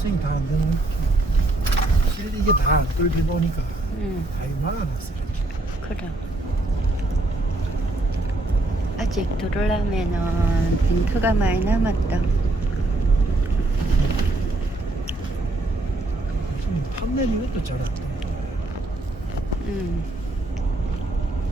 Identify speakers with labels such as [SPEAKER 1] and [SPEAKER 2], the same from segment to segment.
[SPEAKER 1] 접성이 다 안 되는 실 이게 다 끌게 보니까
[SPEAKER 2] 응,
[SPEAKER 1] 다 막아놨어 이렇게
[SPEAKER 2] 그래. 아직 들어오려면은 빈트가 많이 남았다.
[SPEAKER 1] 좀 판넬 이 것도 잘안 돼.
[SPEAKER 2] 응.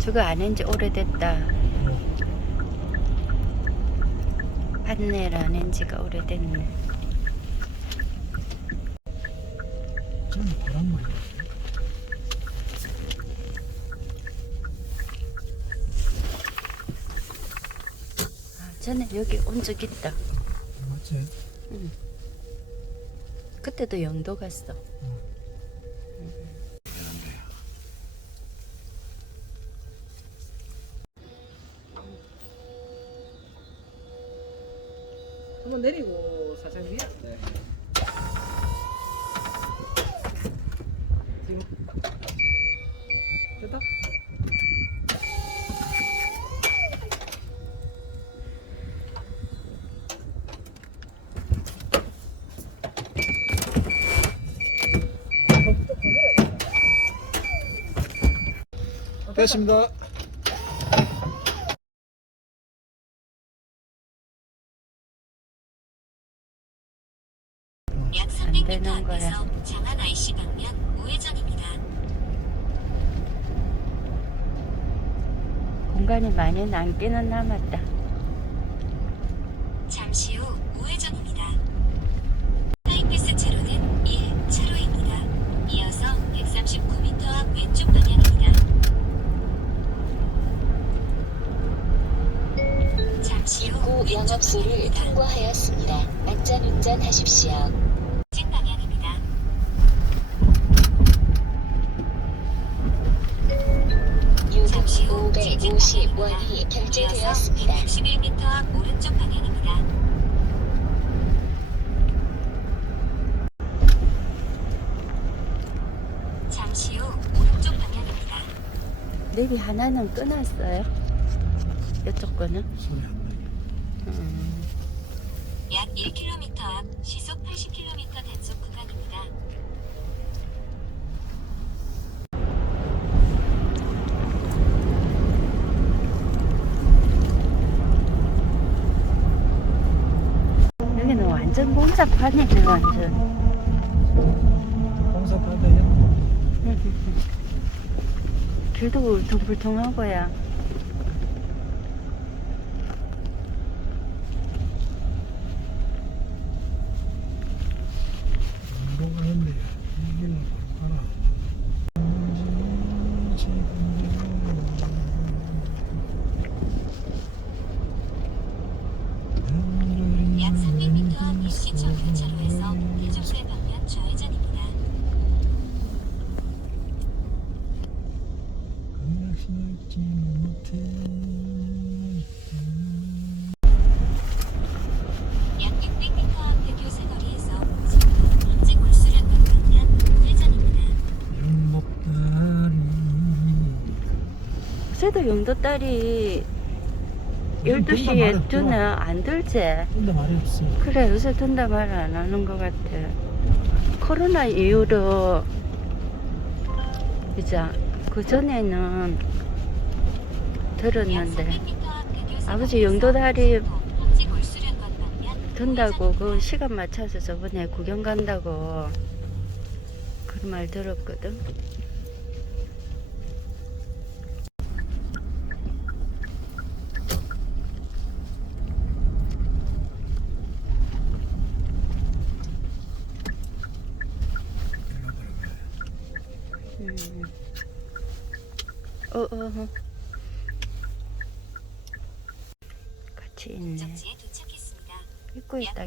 [SPEAKER 2] 저거 안 한 지 오래됐다.
[SPEAKER 1] 어,
[SPEAKER 2] 판넬 안한 지가 오래됐네.
[SPEAKER 1] 많이
[SPEAKER 2] 아, 전에 여기 온 적 있다.
[SPEAKER 1] 맞지?
[SPEAKER 2] 그때도 영도 갔어.
[SPEAKER 3] 한
[SPEAKER 1] 됐습니다.
[SPEAKER 2] 약안
[SPEAKER 4] 300m
[SPEAKER 2] 되는 거야.
[SPEAKER 4] 앞에서 장안 IC 방면 우회전입니다.
[SPEAKER 2] 공간이 많이 남기는 남았다.
[SPEAKER 5] 통과하였습니다. 안전 운전하십시오.
[SPEAKER 4] 진 방향입니다. 잠시 후 직진
[SPEAKER 5] 6,550원이 결제되었습니다.
[SPEAKER 4] 161m 앞 오른쪽 방향입니다. 잠시 후 오른쪽 방향입니다.
[SPEAKER 2] 내비 하나는 끊었어요. 이쪽 거는.
[SPEAKER 1] 소리 안
[SPEAKER 4] 1km 앞 시속 80km 단속 구간입니다.
[SPEAKER 2] 여기는 완전 공사판이네, 완전.
[SPEAKER 1] 공사파도 했고
[SPEAKER 2] 길도 울퉁불퉁하고야.
[SPEAKER 1] 운동하는데 이길로 가라.
[SPEAKER 4] 약 300m 앞 일시청 교차로에서 해종대 방면 좌회전입니다.
[SPEAKER 1] 강약시지 못해.
[SPEAKER 4] 약 600m 앞 대교 사거리에서 현재 골수련 방면 우회전입니다.
[SPEAKER 1] 영목다리.
[SPEAKER 2] 그래도 영도 딸이
[SPEAKER 1] 든다
[SPEAKER 2] 12시에
[SPEAKER 1] 말이 없죠.
[SPEAKER 2] 두나 안 들지?
[SPEAKER 1] 근데 말이 없어.
[SPEAKER 2] 그래, 요새 든다 말 안 하는 것 같아. 코로나 이후로, 이제, 그 전에는 들었는데, 아버지 영도다리 든다고 그 시간 맞춰서 저번에 구경 간다고 그 말 들었거든. 음. 어, 어, 어. 같이 있네. 입고 있다.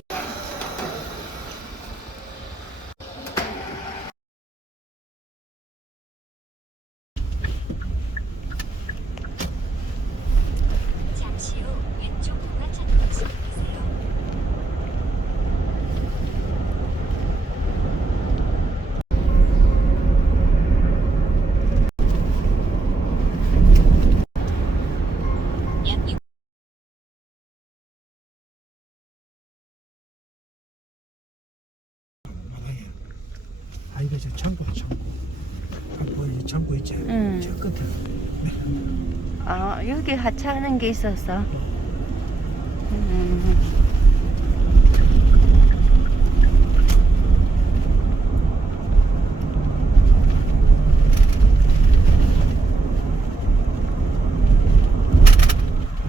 [SPEAKER 1] 그저 창고다 창고. 아, 보이지 창고 있지.
[SPEAKER 2] 응.
[SPEAKER 1] 저 끝에.
[SPEAKER 2] 아 여기 하차하는 게 있어서. 음.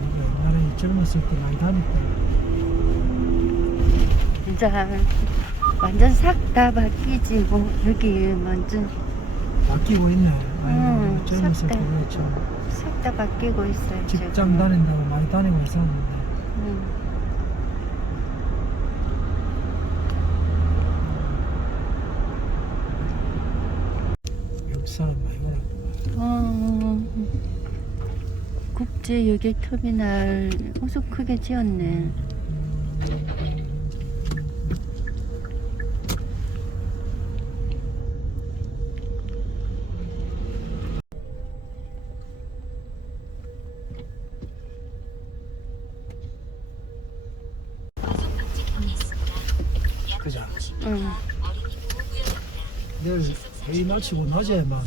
[SPEAKER 1] 우리가 옛날에 젊었을 때 많이 다녔다.
[SPEAKER 2] 이제 완전 싹 다 바뀌지 뭐 여기 완전
[SPEAKER 1] 바뀌고 있네.
[SPEAKER 2] 응,
[SPEAKER 1] 아이고, 젊었을
[SPEAKER 2] 싹 다. 싹 바뀌고 있어요
[SPEAKER 1] 직장
[SPEAKER 2] 지금.
[SPEAKER 1] 다닌다고 많이 다니고 있었는데
[SPEAKER 2] 음.
[SPEAKER 1] 많이.
[SPEAKER 2] 어, 국제 여객 터미널 엄청 크게 지었네.
[SPEAKER 1] 그죠.
[SPEAKER 4] 150m
[SPEAKER 2] 응.
[SPEAKER 1] 내일 회의 마치고 낮에만.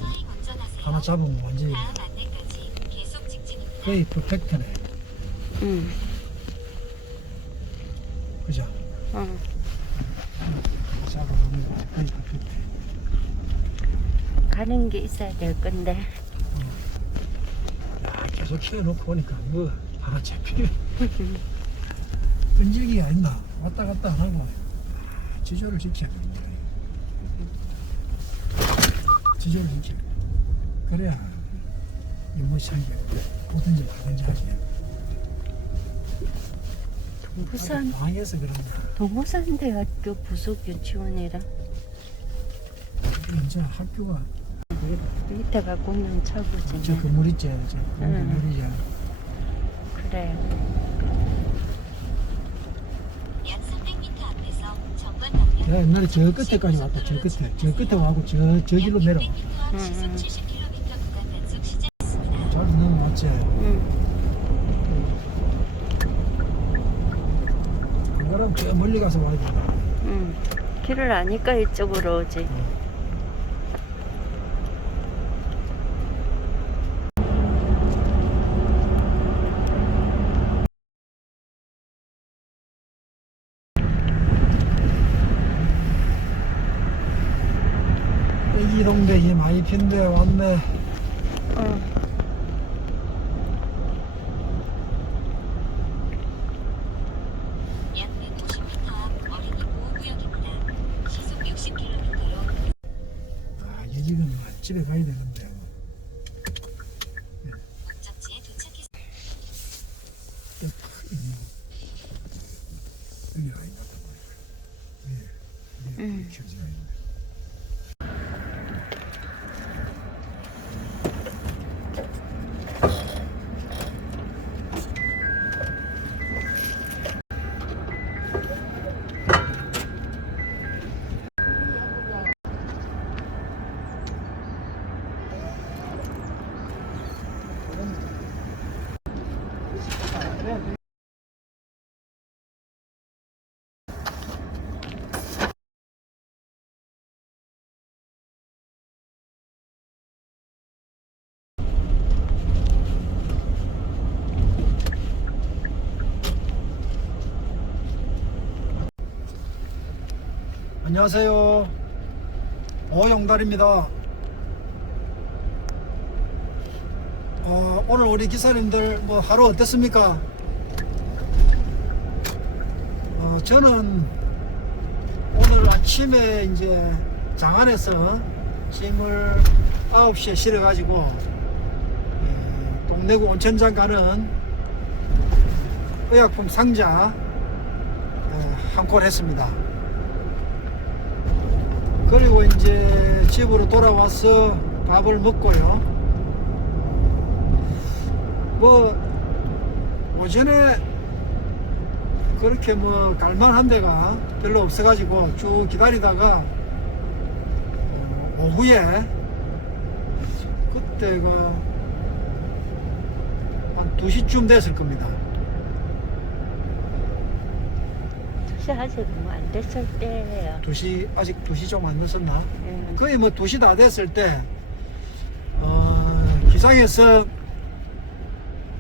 [SPEAKER 1] 하나 잡으면 완전히. 거의 퍼펙트네.
[SPEAKER 2] 응.
[SPEAKER 1] 그죠?
[SPEAKER 2] 어.
[SPEAKER 1] 잡아보면 거의 퍼펙트.
[SPEAKER 2] 가는 게 있어야 될 건데.
[SPEAKER 1] 야, 계속 키워놓고 보니까 뭐 하나 잡히네. 끈질기가 있나? 왔다 갔다 안 하고 아, 지조를 지켜야 됩니다. 지조를 지켜. 그래야 임무창이 뭐든지 하든지 하지.
[SPEAKER 2] 동부산
[SPEAKER 1] 방에서 그런가.
[SPEAKER 2] 동부산 대학교 부속 유치원이라
[SPEAKER 1] 이제 학교가
[SPEAKER 2] 밑에 갖고 있는
[SPEAKER 1] 저
[SPEAKER 2] 차고지.
[SPEAKER 1] 건물 있지, 저
[SPEAKER 2] 응.
[SPEAKER 1] 건물이지.
[SPEAKER 2] 그래.
[SPEAKER 4] 약 300m 앞에서 정관 방면
[SPEAKER 1] 내가 옛날에 저 끝에까지 왔다. 저 끝에, 저 끝에 와고 저 저 길로 내려.
[SPEAKER 4] 600m 앞
[SPEAKER 2] 음,
[SPEAKER 4] 시속
[SPEAKER 2] 음.
[SPEAKER 4] 70km 구간 단속 시작했습니다.
[SPEAKER 1] 잘 넘어왔지.
[SPEAKER 2] 응.
[SPEAKER 1] 안 그러면 저 멀리 가서 와야 된다.
[SPEAKER 2] 응. 길을 아니까 이쪽으로 오지.
[SPEAKER 1] 이 동백이 많이 핀데 왔네.
[SPEAKER 2] 어.
[SPEAKER 4] 약 150m 앞 어린이 보호구역입니다. 시속 60km로
[SPEAKER 1] 아, 이 지금 집에 가야 되는데. 여기 가 있나 봐. 예, 예,
[SPEAKER 2] 음.
[SPEAKER 1] 켜져 있네. 안녕하세요. 오용달입니다. 어, 오늘 우리 기사님들 뭐 하루 어땠습니까? 어, 저는 오늘 아침에 이제 장안에서 짐을 9시에 실어가지고 예, 동래구 온천장 가는 의약품 상자 예, 한콜 했습니다. 그리고 이제 집으로 돌아와서 밥을 먹고요. 뭐 오전에 그렇게 뭐 갈만한 데가 별로 없어가지고 쭉 기다리다가 어, 오후에 그때가 한 2시쯤 됐을 겁니다.
[SPEAKER 2] 2시 아직 뭐 안 됐을 때예요.
[SPEAKER 1] 2시 아직 2시 좀안 늦었나?
[SPEAKER 2] 예.
[SPEAKER 1] 거의 뭐 2시 다 됐을 때 어, 기상에서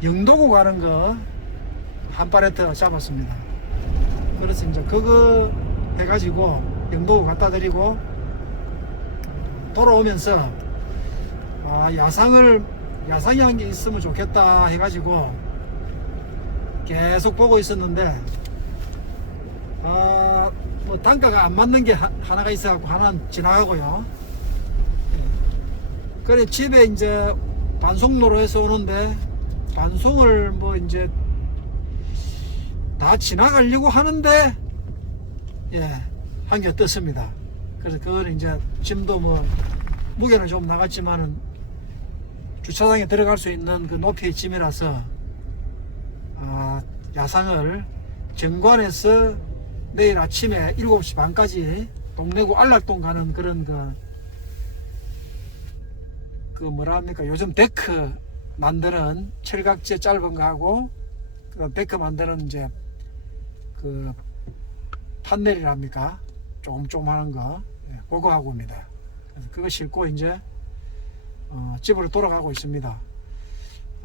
[SPEAKER 1] 영도구 가는 거한 파레트 잡았습니다. 그래서 이제 그거 해가지고 영도구 갖다 드리고 돌아오면서 아, 야상을 야상이 한 게 있으면 좋겠다 해가지고 계속 보고 있었는데 아, 뭐 단가가 안 맞는 게 하- 하나가 있어갖고 하나는 지나가고요. 예. 그래 집에 이제 반송로로 해서 오는데 반송을 뭐 이제 다 지나가려고 하는데 예, 한 개 떴습니다. 그래서 그걸 이제 짐도 뭐 무게는 좀 나갔지만은 주차장에 들어갈 수 있는 그 높이의 짐이라서 아, 야상을 정관에서 내일 아침에 7시 반까지 동래구 안락동 가는 그런 그, 그 뭐라 합니까? 요즘 데크 만드는 철각제 짧은 거 하고 그 데크 만드는 이제 그 판넬이랍니까? 조금 조금 하는 거. 예, 그거 하고 옵니다. 그래서 그거 싣고 이제 어, 집으로 돌아가고 있습니다.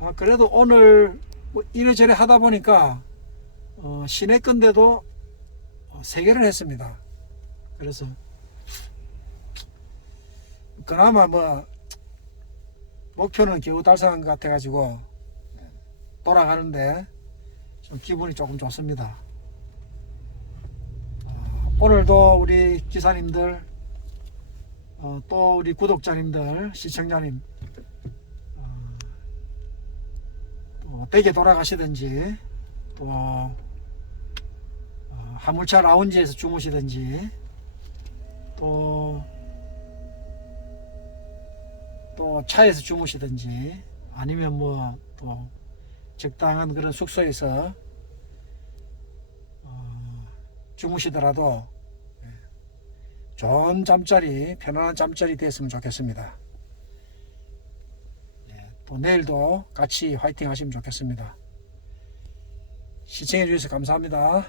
[SPEAKER 1] 아, 그래도 오늘 뭐 이래저래 하다 보니까 어, 시내 건데도 어, 세 개를 했습니다. 그래서 그나마 뭐 목표는 겨우 달성한 것 같아가지고 돌아가는데 좀 기분이 조금 좋습니다. 어, 오늘도 우리 기사님들 어, 또 우리 구독자님들 시청자님 어, 또 댁에 돌아가시든지 또 어, 화물차 라운지에서 주무시든지 또, 또 차에서 주무시든지 아니면 뭐 또 적당한 그런 숙소에서 어, 주무시더라도 예, 좋은 잠자리 편안한 잠자리 됐으면 좋겠습니다. 예, 또 내일도 같이 화이팅 하시면 좋겠습니다. 시청해 주셔서 감사합니다.